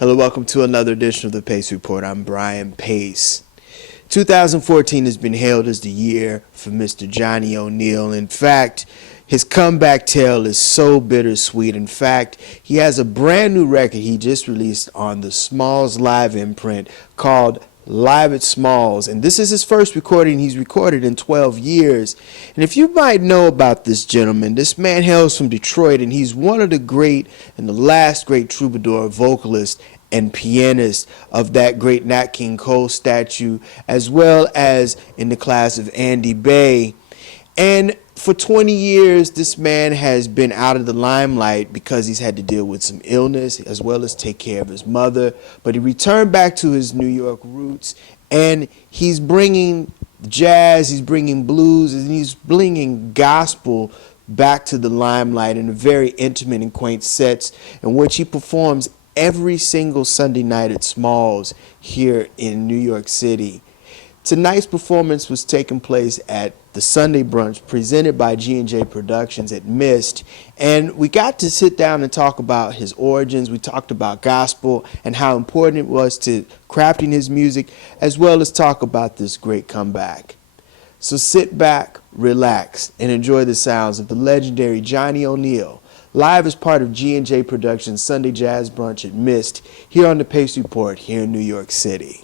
Hello, welcome to another edition of the Pace Report. I'm Brian Pace. 2014 has been hailed as the year for Mr. Johnny O'Neal. In fact, his comeback tale is so bittersweet. In fact, he has a brand new record he just released on the Smalls Live imprint called Live at Smalls, and this is his first recording he's recorded in 12 years. And if you might know about this gentleman, this man hails from Detroit, and he's one of the great and the last great troubadour vocalist and pianist of that great Nat King Cole statue, as well as in the class of Andy Bay. And for 20 years, this man has been out of the limelight because he's had to deal with some illness as well as take care of his mother. But he returned back to his New York roots, and he's bringing jazz, he's bringing blues, and he's bringing gospel back to the limelight in a very intimate and quaint sets in which he performs every single Sunday night at Smalls here in New York City. Tonight's performance was taking place at the Sunday Brunch presented by G&J Productions at Mist, and we got to sit down and talk about his origins. We talked about gospel and how important it was to crafting his music, as well as talk about this great comeback. So sit back, relax, and enjoy the sounds of the legendary Johnny O'Neal, live as part of G&J Productions' Sunday Jazz Brunch at Mist, here on the Pace Report here in New York City.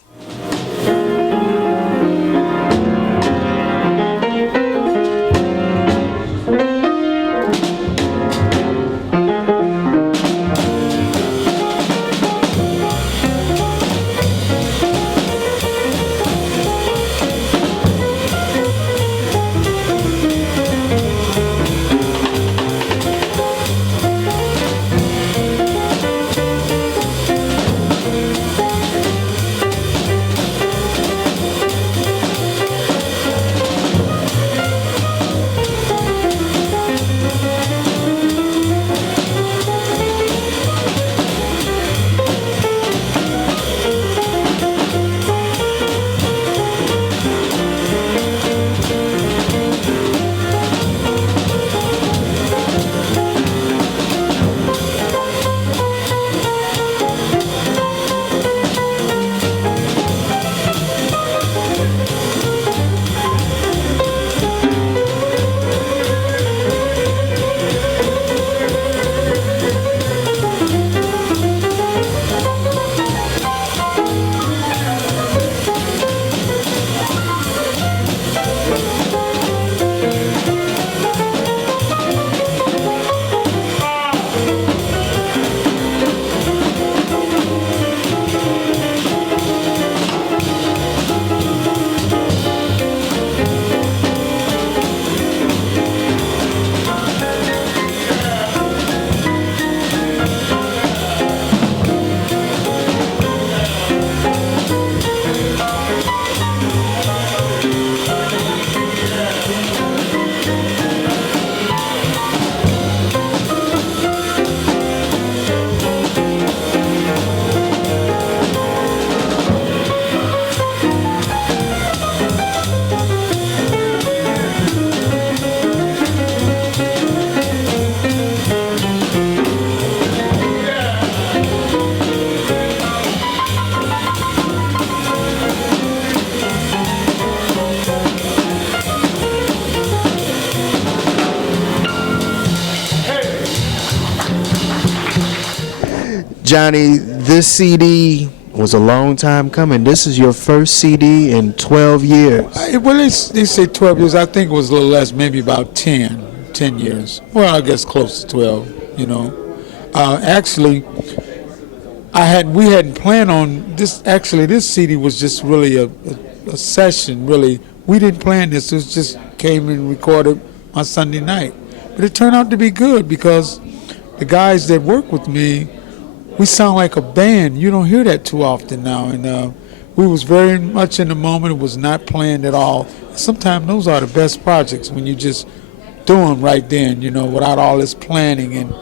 Johnny, this CD was a long time coming. This is your first CD in 12 years. Well, they say 12 years. I think it was a little less, maybe about 10 years. Well, I guess close to 12, you know. Actually, we hadn't planned on this. Actually, this CD was just really a session, really. We didn't plan this. It just came and recorded on Sunday night. But it turned out to be good because the guys that work with me, we sound like a band. You don't hear that too often now. And we was very much in the moment. It was not planned at all. Sometimes those are the best projects when you just do them right then, you know, without all this planning and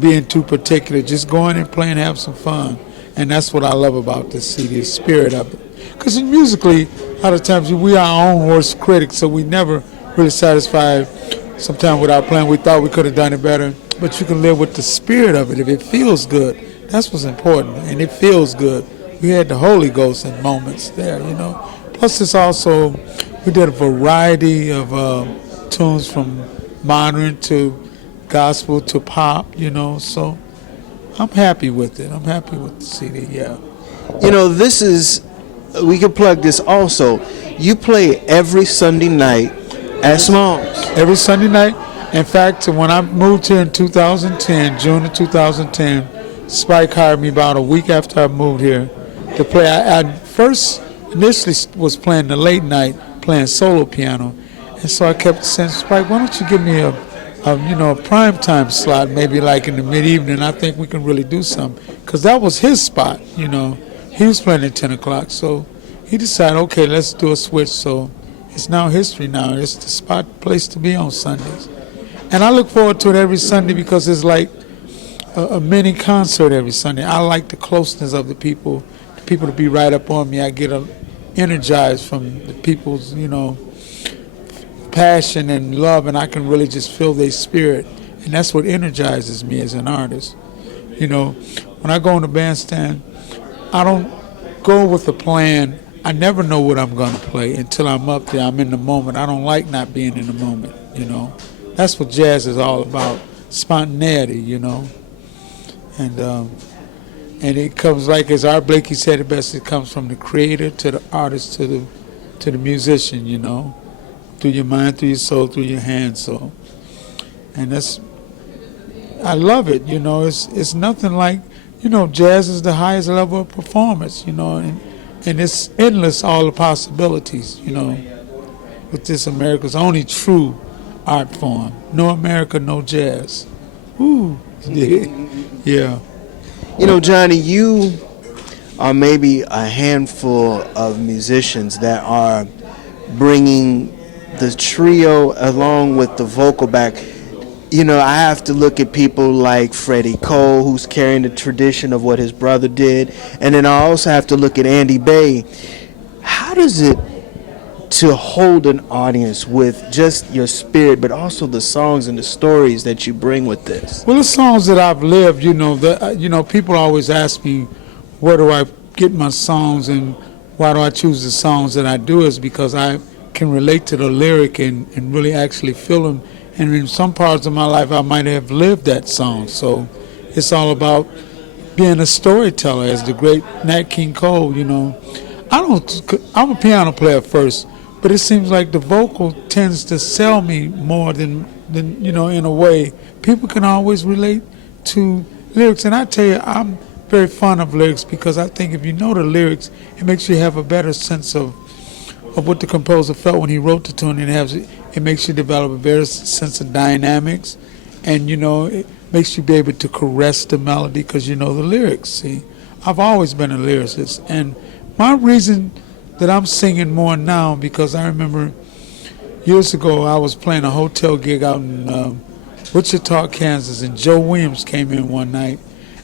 being too particular. Just going and playing, have some fun. And that's what I love about this CD, the spirit of it. Because musically, a lot of times we are our own worst critics, so we never really satisfied. Sometimes with our playing, we thought we could have done it better. But you can live with the spirit of it if it feels good. That's what's important, and it feels good. We had the Holy Ghost in moments there, Plus, it's also, we did a variety of tunes from modern to gospel to pop, so I'm happy with it. I'm happy with the CD, yeah. This is, we can plug this also. You play every Sunday night at Smalls. Every Sunday night. In fact, when I moved here in 2010, June of 2010, Spike hired me about a week after I moved here to play. I first initially was playing the late night, playing solo piano, and so I kept saying, Spike, why don't you give me a prime time slot, maybe like in the mid evening? I think we can really do something, because that was his spot. He was playing at 10 o'clock, so he decided, okay, let's do a switch. So it's now history. Now it's the spot place to be on Sundays. And I look forward to it every Sunday because it's like a mini concert every Sunday. I like the closeness of the people to be right up on me. I get energized from the people's, passion and love, and I can really just feel their spirit. And that's what energizes me as an artist. When I go in the bandstand, I don't go with a plan. I never know what I'm going to play until I'm up there. I'm in the moment. I don't like not being in the moment, That's what jazz is all about, spontaneity, And it comes, like as Art Blakey said it best, it comes from the creator to the artist to the musician, through your mind, through your soul, through your hands. So, and I love it, It's nothing like, jazz is the highest level of performance, and it's endless, all the possibilities, with this America's only true art form. No America, no jazz. Ooh, yeah. Johnny, you are maybe a handful of musicians that are bringing the trio along with the vocal back. I have to look at people like Freddie Cole, who's carrying the tradition of what his brother did, and then I also have to look at Andy Bay. How does it to hold an audience with just your spirit, but also the songs and the stories that you bring with this? Well, the songs that I've lived, people always ask me, where do I get my songs and why do I choose the songs that I do, is because I can relate to the lyric and really actually feel them. And in some parts of my life, I might have lived that song. So it's all about being a storyteller, as the great Nat King Cole, I'm a piano player first, but it seems like the vocal tends to sell me more than in a way. People can always relate to lyrics. And I tell you, I'm very fond of lyrics because I think if you know the lyrics, it makes you have a better sense of what the composer felt when he wrote the tune, and it makes you develop a better sense of dynamics, and it makes you be able to caress the melody because you know the lyrics. See, I've always been a lyricist, and my reason that I'm singing more now, because I remember years ago I was playing a hotel gig out in Wichita, Kansas, and Joe Williams came in one night,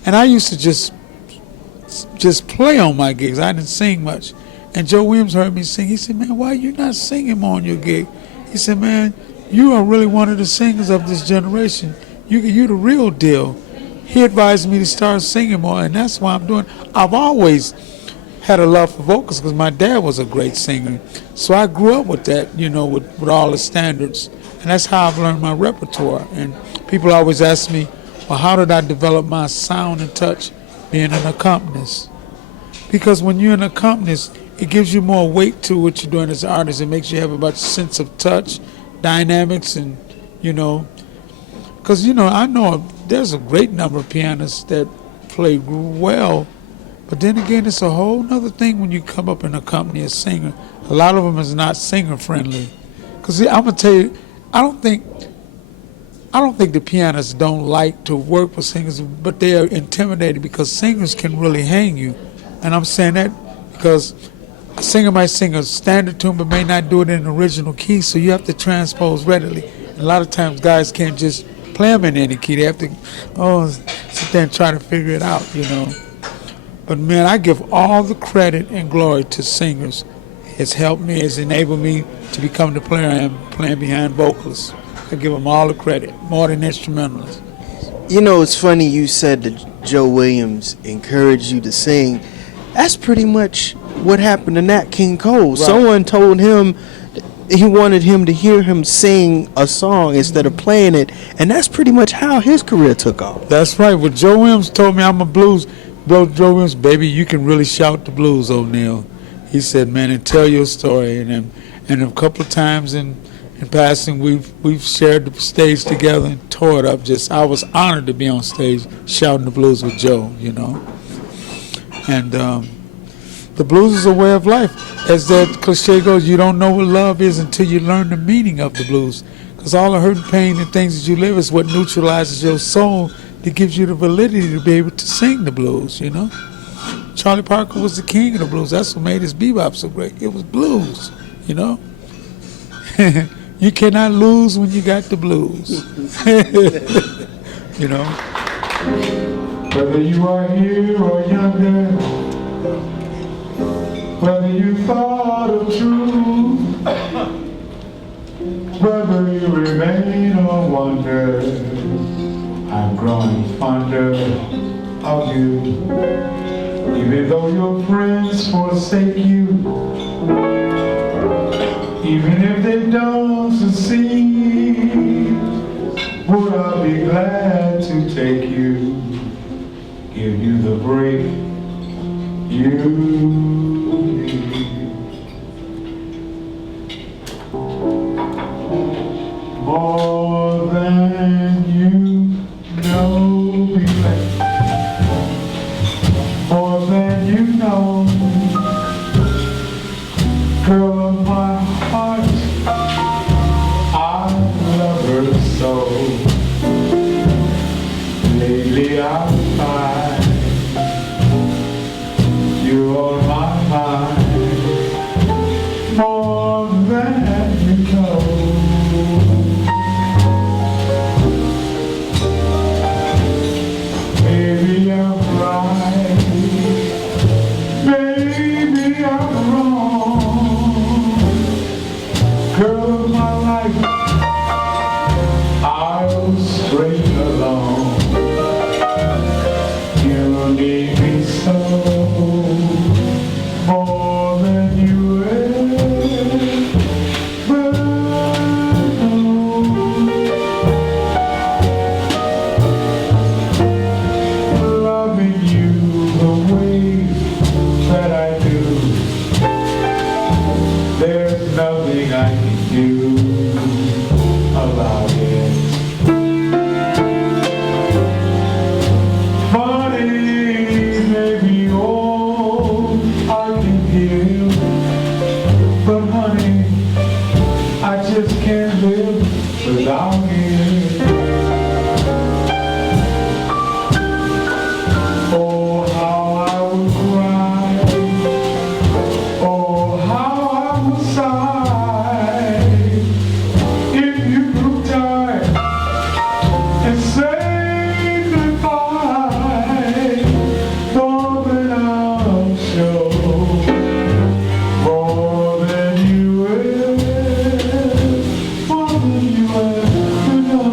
and I used to just play on my gigs. I didn't sing much. And Joe Williams heard me sing. He said, man, why are you not singing more on your gig? He said, man, you are really one of the singers of this generation. You're the real deal. He advised me to start singing more, and that's why I'm doing. I've always had a love for vocals because my dad was a great singer. So I grew up with that, with all the standards. And that's how I've learned my repertoire. And people always ask me, well, how did I develop my sound and touch being an accompanist? Because when you're an accompanist, it gives you more weight to what you're doing as an artist. It makes you have a much sense of touch, dynamics, and, because, I know there's a great number of pianists that play well, but then again, it's a whole nother thing when you come up and accompany a singer. A lot of them is not singer-friendly. Because I'm going to tell you, I don't think the pianists don't like to work with singers, but they are intimidated because singers can really hang you. And I'm saying that because a singer might sing a standard tune but may not do it in the original key, so you have to transpose readily. And a lot of times guys can't just play them in any key. They have to sit there and try to figure it out, But man, I give all the credit and glory to singers. It's helped me, it's enabled me to become the player I am, playing behind vocalists. I give them all the credit, more than instrumentalists. You know, it's funny you said that Joe Williams encouraged you to sing. That's pretty much what happened to Nat King Cole. Right. Someone told him he wanted him to hear him sing a song instead of playing it, and that's pretty much how his career took off. That's right. Well, Joe Williams told me I'm a blues. Bro, Joe Williams, baby, you can really shout the blues, O'Neal. He said, man, and tell your story. And a couple of times in passing, we've shared the stage together and tore it up. Just I was honored to be on stage shouting the blues with Joe, you know. And the blues is a way of life. As that cliche goes, you don't know what love is until you learn the meaning of the blues. Because all the hurt and pain and things that you live is what neutralizes your soul that gives you the validity to be able to sing the blues, you know. Charlie Parker was the king of the blues. That's what made his bebop so great. It was blues, you know. You cannot lose when you got the blues. You know. Whether you are here or yonder, whether you thought of truth, whether you remain or wonder, I'm growing fonder of you. Even though your friends forsake you, even if they don't succeed, would I be glad to take you, give you the break you need. More than you know, baby. More than you know, girl of my heart, I love her so. Lately I find you're on my mind, more than you know. Maybe I'm right. Maybe I'm wrong, girl of my life, I'll straight along. You need me so, more than you ever know. Loving you the way that I do, there's nothing I can do about it. Money may be all I can give, but honey, I just can't live without it. Oh, how I would cry. Oh, how I would sigh if you grew tired and say goodbye. More than I'll show, more than you ever, more than you ever know.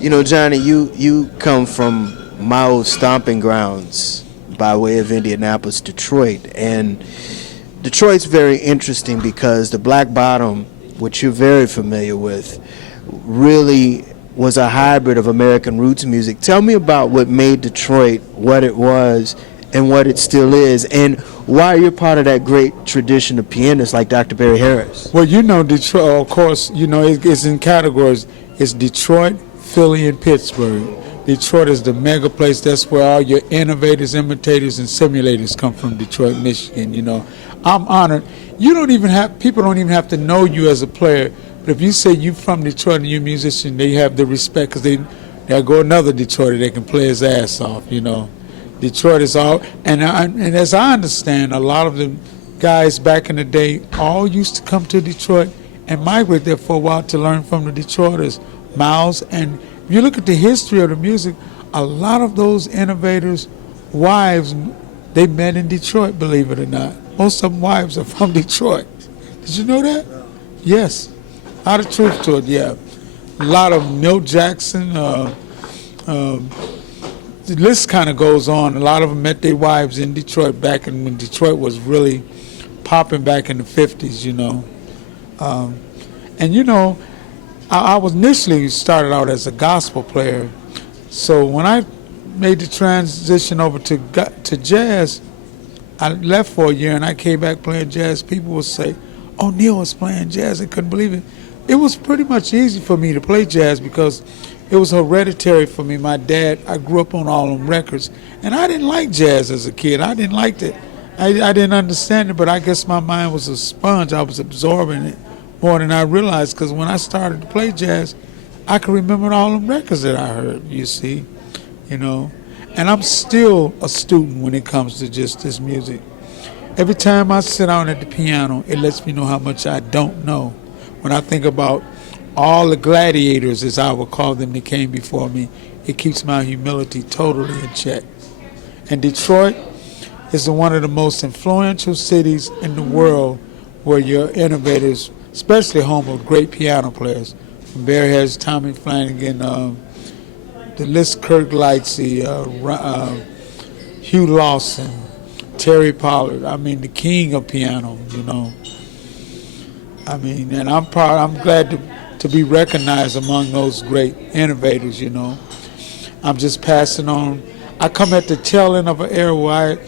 You know, Johnny, you come from my old stomping grounds by way of Indianapolis, Detroit, and Detroit's very interesting because the Black Bottom, which you're very familiar with, really was a hybrid of American roots music. Tell me about what made Detroit what it was and what it still is, and why you're part of that great tradition of pianists like Dr. Barry Harris. Well, you know, Detroit, of course, you know, it's in categories. It's Detroit, Philly, and Pittsburgh. Detroit is the mega place. That's where all your innovators, imitators, and simulators come from. Detroit, Michigan. I'm honored. People don't even have to know you as a player. But if you say you from Detroit and you're a musician, they have the respect because there go another Detroiter that can play his ass off. Detroit is all, and as I understand, a lot of the guys back in the day all used to come to Detroit and migrate there for a while to learn from the Detroiters. Miles, and if you look at the history of the music, a lot of those innovators' wives, they met in Detroit, believe it or not. Most of them wives are from Detroit. Did you know that? Yes. A lot of truth to it, yeah. A lot of Milt Jackson, the list kind of goes on. A lot of them met their wives in Detroit back when Detroit was really popping back in the 50s, I was initially started out as a gospel player. So when I made the transition over to jazz, I left for a year and I came back playing jazz. People would say, "Oh, Neil was playing jazz." I couldn't believe it. It was pretty much easy for me to play jazz because it was hereditary for me. My dad, I grew up on all them records, and I didn't like jazz as a kid. I didn't like it. I didn't understand it, but I guess my mind was a sponge. I was absorbing it more than I realized, because when I started to play jazz, I could remember all them records that I heard, you see, And I'm still a student when it comes to just this music. Every time I sit down at the piano, it lets me know how much I don't know. When I think about all the gladiators, as I would call them, that came before me, it keeps my humility totally in check. And Detroit is one of the most influential cities in the world where your innovators, especially home of great piano players, from Barry Harris, Tommy Flanagan, the list, Kirk Lightsey, Hugh Lawson, Terry Pollard. I mean, the king of piano, and I'm proud. I'm glad to be recognized among those great innovators. I'm just passing on. I come at the tail end of an era where I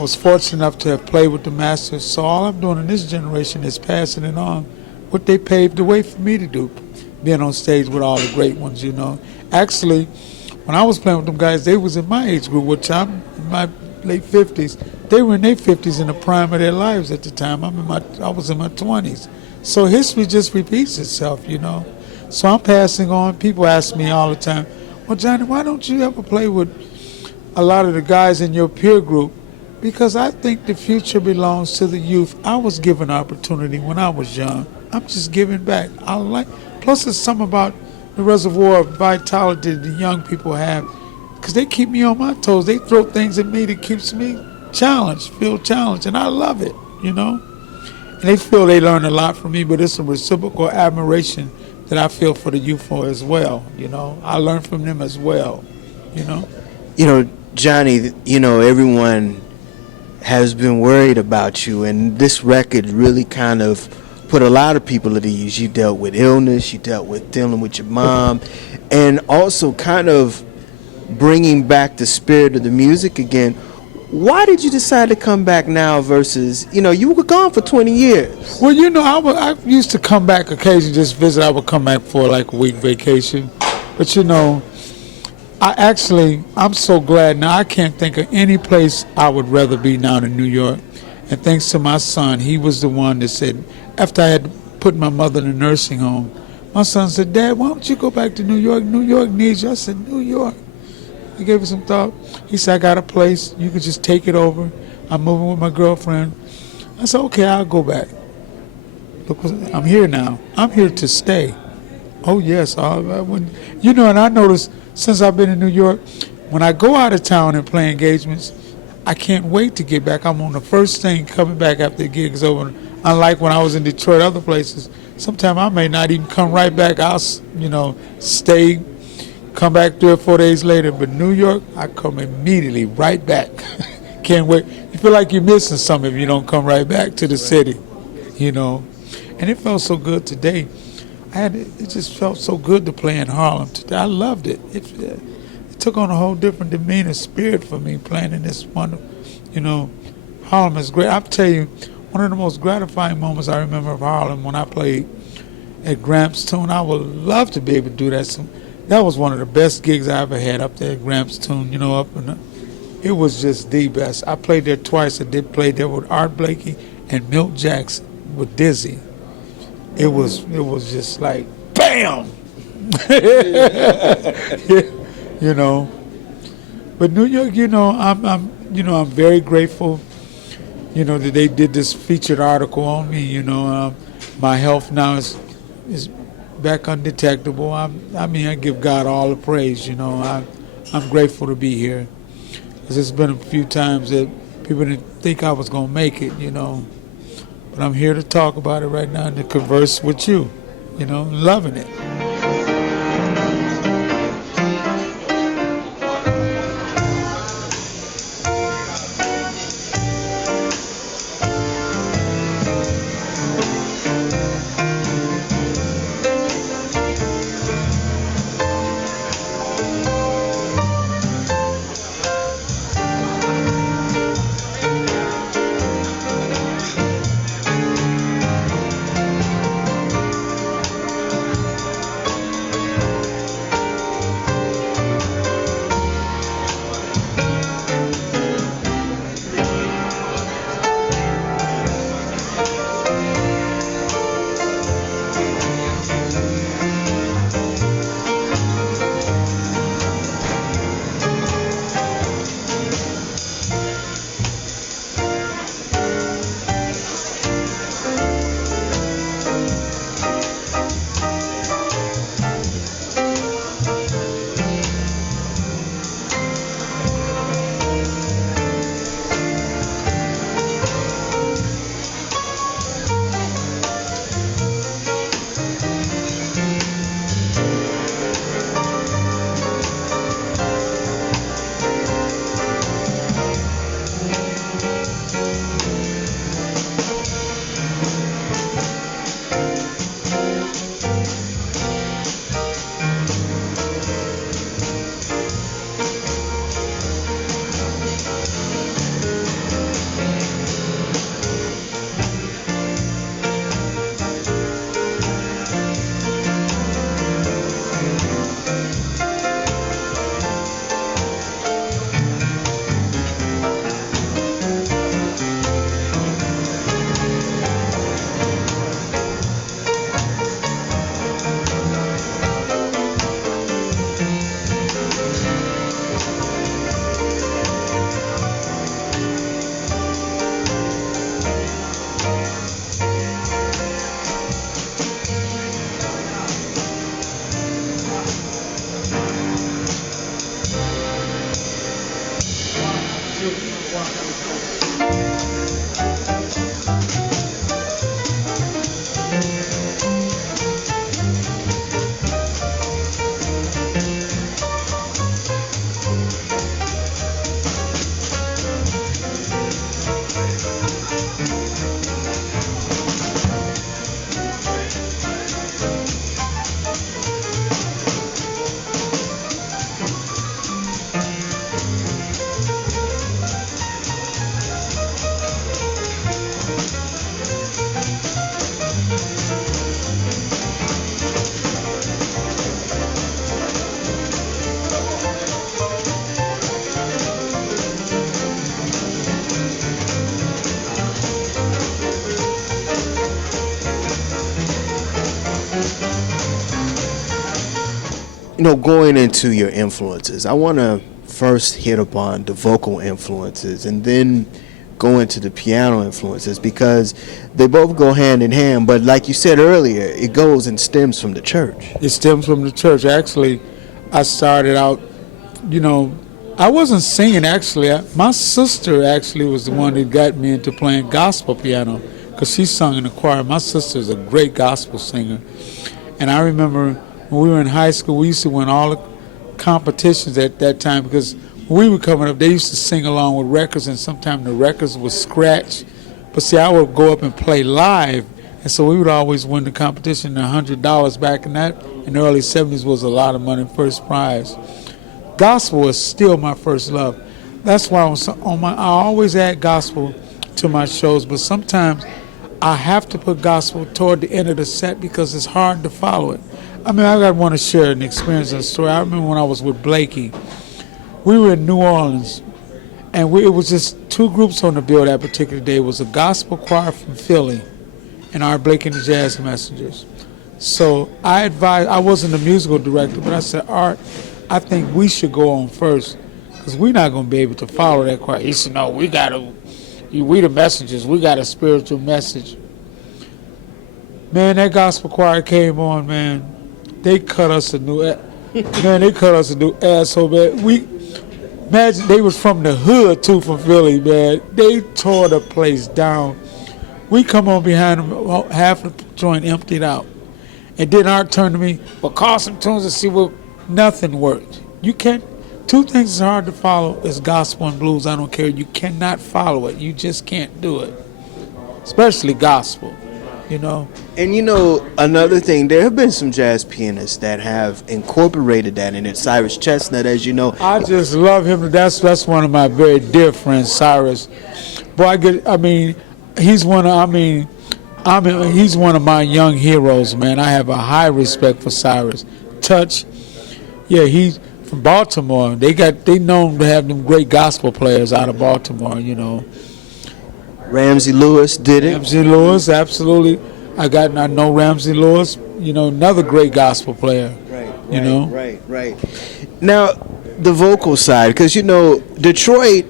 was fortunate enough to have played with the masters. So all I'm doing in this generation is passing it on, what they paved the way for me to do, being on stage with all the great ones. Actually, when I was playing with them guys, they was in my age group, which I'm in my late 50s. They were in their 50s in the prime of their lives at the time. I was in my 20s. So history just repeats itself, So I'm passing on. People ask me all the time, "Well, Johnny, why don't you ever play with a lot of the guys in your peer group?" Because I think the future belongs to the youth. I was given opportunity when I was young. I'm just giving back. Plus there's something about the reservoir of vitality the young people have, because they keep me on my toes. They throw things at me that keeps me feel challenged, and I love it, And they feel they learn a lot from me, but it's a reciprocal admiration that I feel for the youth for as well, I learn from them as well, Johnny, everyone has been worried about you, and this record really kind of put a lot of people at ease. You dealt with illness, you dealt with dealing with your mom, and also kind of bringing back the spirit of the music again. Why did you decide to come back now versus, you were gone for 20 years? Well, I used to come back occasionally, just visit. I would come back for like a week vacation. But, I'm so glad now. I can't think of any place I would rather be now than New York. And thanks to my son, he was the one that said, after I had put my mother in a nursing home, my son said, "Dad, why don't you go back to New York? New York needs you." I said, "New York?" I gave it some thought. He said, "I got a place. You could just take it over. I'm moving with my girlfriend." I said, "Okay, I'll go back." Look, I'm here now. I'm here to stay. Oh, yes. And I noticed since I've been in New York, when I go out of town and play engagements, I can't wait to get back. I'm on the first thing coming back after the gig is over. Unlike when I was in Detroit, other places, sometimes I may not even come right back. I'll, stay, come back 3 or 4 days later. But New York, I come immediately right back. Can't wait. You feel like you're missing something if you don't come right back to the city, And it felt so good today. It just felt so good to play in Harlem today. I loved it. It took on a whole different demeanor, spirit for me playing in this wonderful, Harlem is great. I'll tell you, one of the most gratifying moments I remember of Harlem when I played at Gramps Tune. I would love to be able to do that That was one of the best gigs I ever had up there at Gramps Tune, it was just the best. I played there twice. I did play there with Art Blakey and Milt Jackson with Dizzy. It was just like bam. you know. But New York, I'm very grateful, that they did this featured article on me. My health now is back undetectable. I give God all the praise. I'm grateful to be here. 'Cause it's been a few times that people didn't think I was gonna make it. But I'm here to talk about it right now and to converse with you. Loving it. Going into your influences, I want to first hit upon the vocal influences and then go into the piano influences because they both go hand in hand. But like you said earlier, it goes and stems from the church. It stems from the church. Actually, I started out, I wasn't singing actually. My sister actually was the one that got me into playing gospel piano because she sung in the choir. My sister is a great gospel singer. And I remember when we were in high school, we used to win all the competitions at that time because when we were coming up, they used to sing along with records, and sometimes the records would scratch. But see, I would go up and play live, and so we would always win the competition. $100 back in the early 70s was a lot of money, first prize. Gospel was still my first love. That's why I always add gospel to my shows, but sometimes I have to put gospel toward the end of the set because it's hard to follow it. I mean, I want to share an experience and a story. I remember when I was with Blakey, we were in New Orleans, and it was just two groups on the bill that particular day. It was a gospel choir from Philly and our Blakey and the Jazz Messengers. So I advised, I wasn't the musical director, but I said, Art, I think we should go on first because we're not going to be able to follow that choir. He said, no, we the messengers, we got a spiritual message. Man, that gospel choir came on, man. They cut us a new asshole, man. Imagine they was from the hood too, from Philly, man. They tore the place down. We come on behind them, half the joint emptied out. And then Art turned to me, well, call some tunes and see what, nothing worked. You can't, two things is hard to follow is gospel and blues, I don't care. You cannot follow it. You just can't do it. Especially gospel, you know. And you know, another thing, there have been some jazz pianists that have incorporated that in it. Cyrus Chestnut, as you know. I just love him. That's one of my very dear friends, Cyrus. Boy, he's one of my young heroes, man. I have a high respect for Cyrus. Touch, yeah, he's from Baltimore. They known to have them great gospel players out of Baltimore, you know. Ramsey Lewis did it. Ramsey Lewis, absolutely. I know Ramsey Lewis, you know, another great gospel player. Right. Now, the vocal side, because, you know, Detroit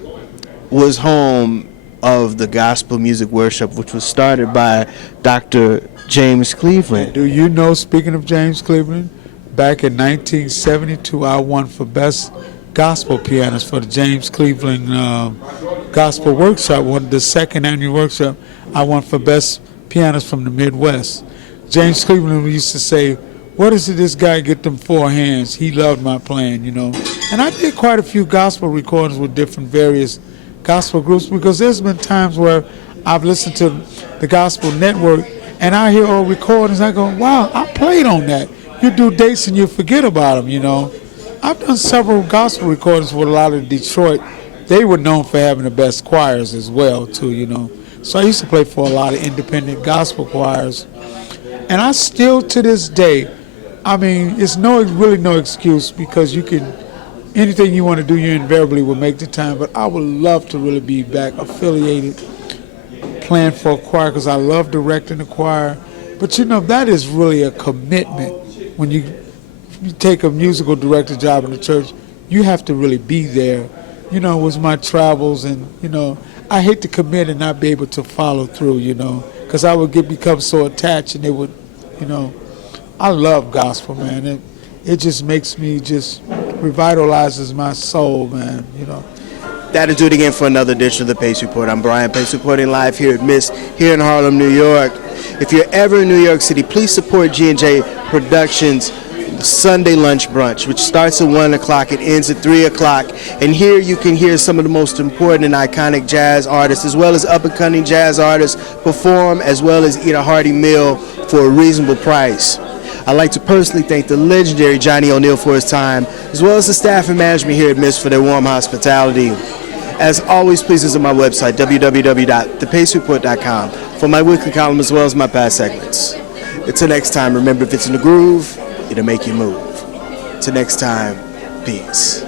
was home of the gospel music worship, which was started by Dr. James Cleveland. Do you know, speaking of James Cleveland, back in 1972, I won for Best Gospel Pianist for the James Cleveland Gospel Workshop, the second annual workshop. I won for Best Pianist from the Midwest. James Cleveland used to say, what is it this guy get them four hands? He loved my playing, you know. And I did quite a few gospel recordings with different various gospel groups because there's been times where I've listened to the Gospel Network and I hear old recordings. I go, wow, I played on that. You do dates and you forget about them, you know. I've done several gospel recordings with a lot of Detroit. They were known for having the best choirs as well, too, you know. So I used to play for a lot of independent gospel choirs. And I still, to this day, I mean, it's really no excuse because you can, anything you want to do, you invariably will make the time. But I would love to really be back affiliated, playing for a choir because I love directing the choir. But, you know, that is really a commitment. When you take a musical director job in the church, you have to really be there. You know, it was my travels and, you know, I hate to commit and not be able to follow through, you know, because I would become so attached and it would, you know, I love gospel, man. It just makes me revitalizes my soul, man, you know. That'll do it again for another edition of the Pace Report. I'm Brian Pace, reporting live here at Miss, here in Harlem, New York. If you're ever in New York City, please support G&J Productions Sunday lunch brunch, which starts at 1 o'clock and ends at 3 o'clock. And here you can hear some of the most important and iconic jazz artists, as well as up-and-coming jazz artists, perform, as well as eat a hearty meal for a reasonable price. I'd like to personally thank the legendary Johnny O'Neill for his time, as well as the staff and management here at Miss for their warm hospitality. As always, please visit my website, www.thepacereport.com, for my weekly column as well as my past segments. Until next time, remember, if it's in the groove, it'll make you move. Till next time, peace.